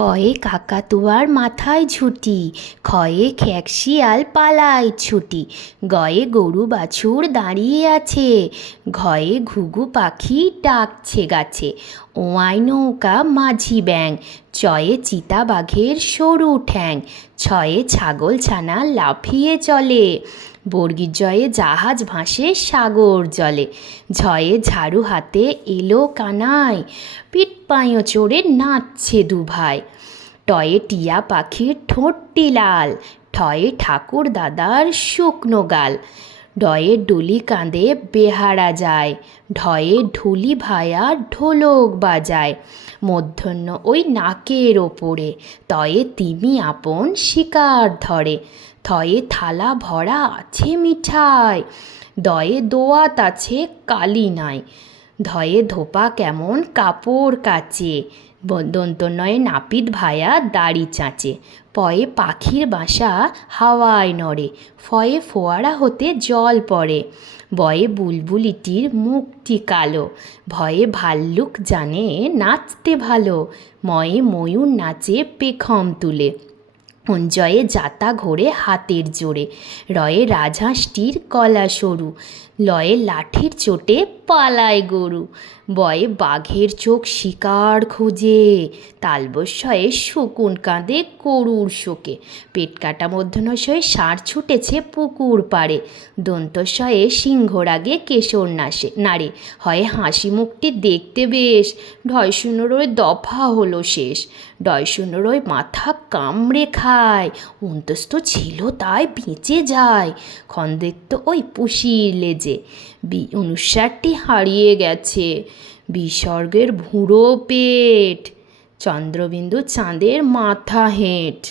কয়ে কাকাতুয়ার মাথায় ঝুঁটি, খয়ে খ্যাঁকশিয়াল পালায় ছুটি, গয়ে গরু বাছুর দাঁড়িয়ে আছে, ঘয়ে ঘুঘু পাখি ডাকছে গাছে, ওয়াই নৌকা মাঝি ব্যাং, চয়ে চিতা বাঘের সরু ঠ্যাং, ছয়ে ছাগল ছানা লাফিয়ে চলে, বর্গীর জয়ে জাহাজ ভাসে সাগর জলে, ঝয়ে ঝাড়ু হাতে এলো কানাই, পিঠ পাঁয়ো চড়ে নাচছে দুভাই, টয়ে টিয়া পাখির ঠোঁটটি লাল, ঠয়ে ঠাকুর দাদার শুকনো গাল, ডয়ে ডুলি কাঁধে বেহারা যায়, ঢয়ে ঢুলি ভায়া ঢোলক বাজায়, মূর্ধন্য ওই নাকের ওপরে, তয়ে তিমি আপন শিকার ধরে, থয়ে থালা ভরা আছে মিঠাই, দয়ে দোয়াত আছে কালি নাই, ধয়ে ধোপা কেমন কাপড় কাচে, দন্তনয়ে নাপিত ভায়া দাড়ি চাঁচে, পয়ে পাখির বাসা হাওয়ায় নড়ে, ফয়ে ফোয়ারা হতে জল পড়ে, বয়ে বুলবুলিটির মুখটি কালো, ভয়ে ভাল্লুক জানে নাচতে ভালো, ময়ে ময়ূর নাচে পেখম তুলে, জয়ে জাতা ঘোরে হাতের জোরে, রয়ে রাজহাঁসটির গলা সরু, লয়ে লাঠির চোটে পালায় গরু, বয়ে বাঘের চোখ শিকার খোঁজে, তালবস্যয়ে শকুন কাঁদে গরুর শোকে, পেট কাটা মূর্ধন্যশয়ে ষাঁড় ছুটেছে পুকুর পাড়ে, দন্তস্বয়ে সিংহ রাগে কেশর নাড়ে, হয় হাসি মুখটি দেখতে বেশ, ঢয় শূন্যর ওই দফা হলো শেষ, ডয় শূন্যর ওই মাথা কামড়ে খায়, অন্তস্থ ছিল তাই বেঁচে যায়, খন্দেক্ত ওই পুষির লেজে, অনুস্বারটি হারিয়ে গেছে, বিসর্গের ভুঁড়ো পেট, চন্দ্রবিন্দু চাঁদের মাথা হেঁট।